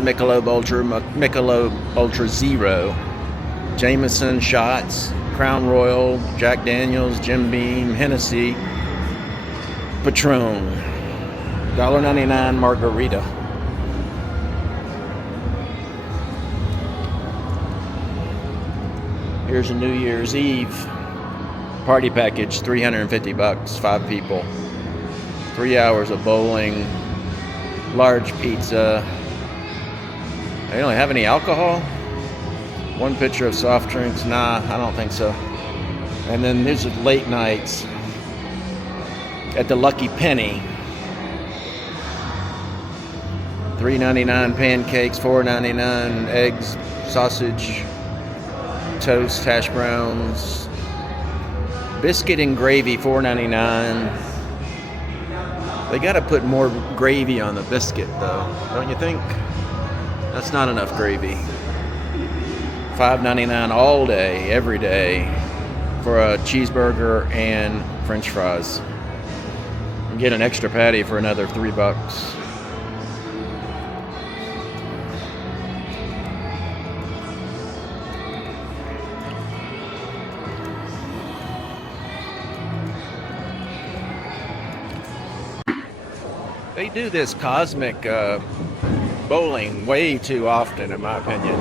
Michelob Ultra, Michelob Ultra Zero, Jameson shots, Crown Royal, Jack Daniels, Jim Beam, Hennessy, Patron, $1.99 margarita. Here's a New Year's Eve party package, $350, 5 people, 3 hours of bowling, large pizza. They don't have any alcohol? 1 pitcher of soft drinks? Nah, I don't think so. And then there's late nights at the Lucky Penny. $3.99 pancakes, $4.99 eggs, sausage, toast, hash browns, biscuit and gravy, $4.99. They gotta put more gravy on the biscuit though, don't you think? That's not enough gravy. $5.99 all day, every day, for a cheeseburger and French fries. You get an extra patty for another $3. They do this cosmic bowling way too often, in my opinion.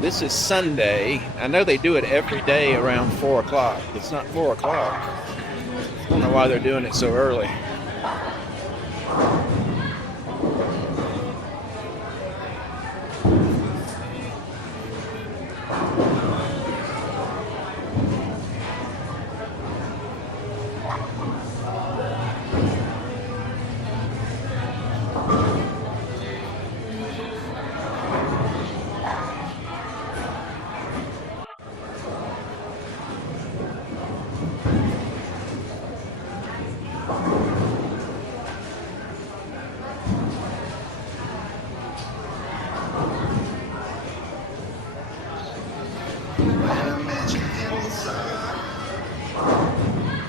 This is Sunday. I know they do it every day around 4 o'clock. It's not 4 o'clock. I don't know why they're doing it so early.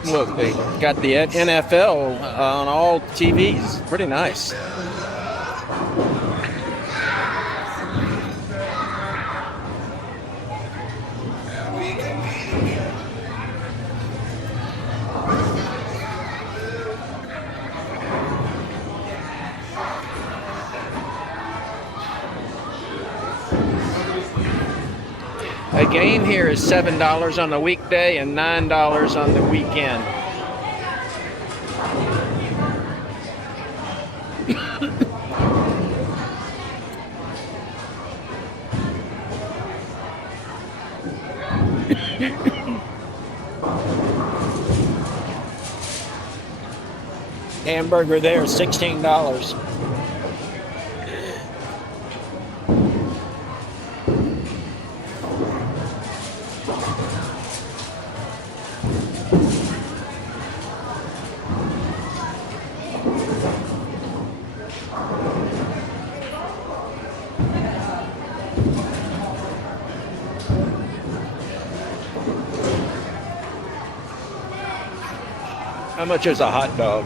Look, they got the NFL on all TVs. Pretty nice. A game here is $7 on the weekday and $9 on the weekend. Hamburger there is $16. How much is a hot dog?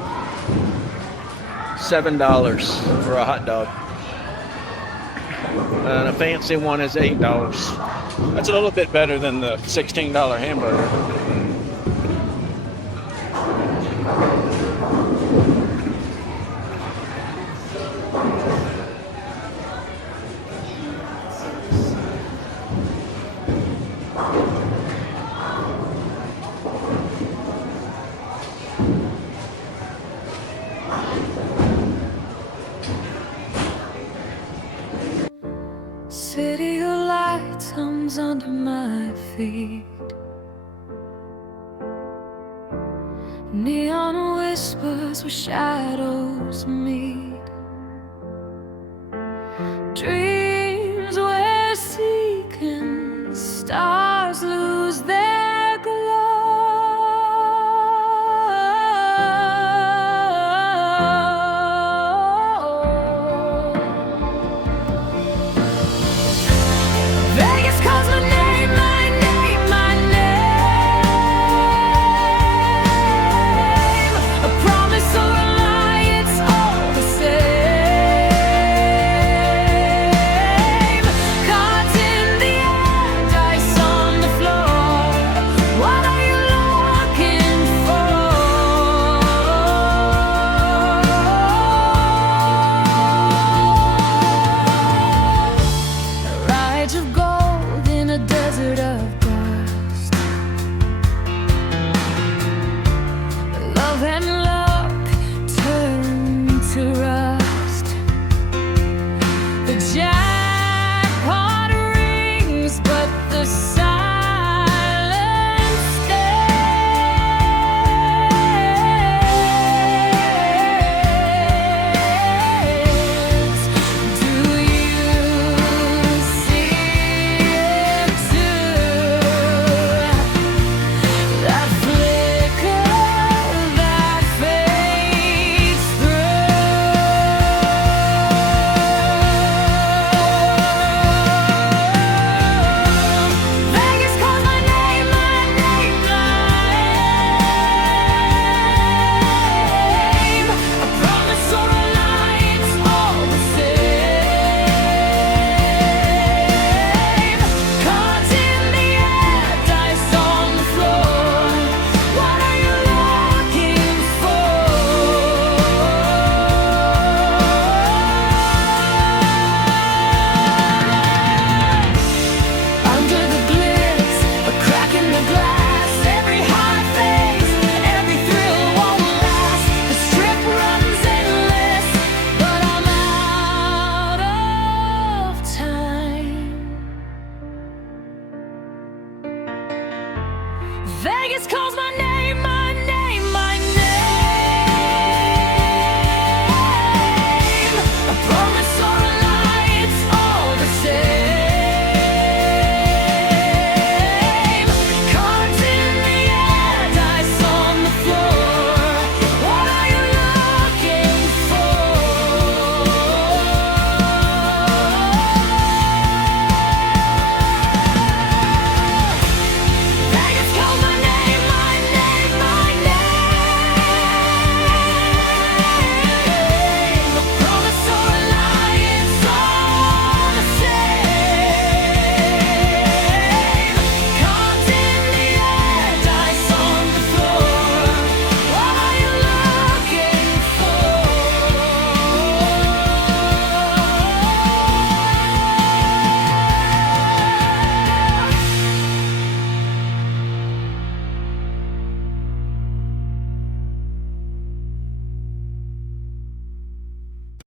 $7 for a hot dog. And a fancy one is $8. That's a little bit better than the $16 hamburger. City of lights hums under my feet. Neon whispers where shadows meet.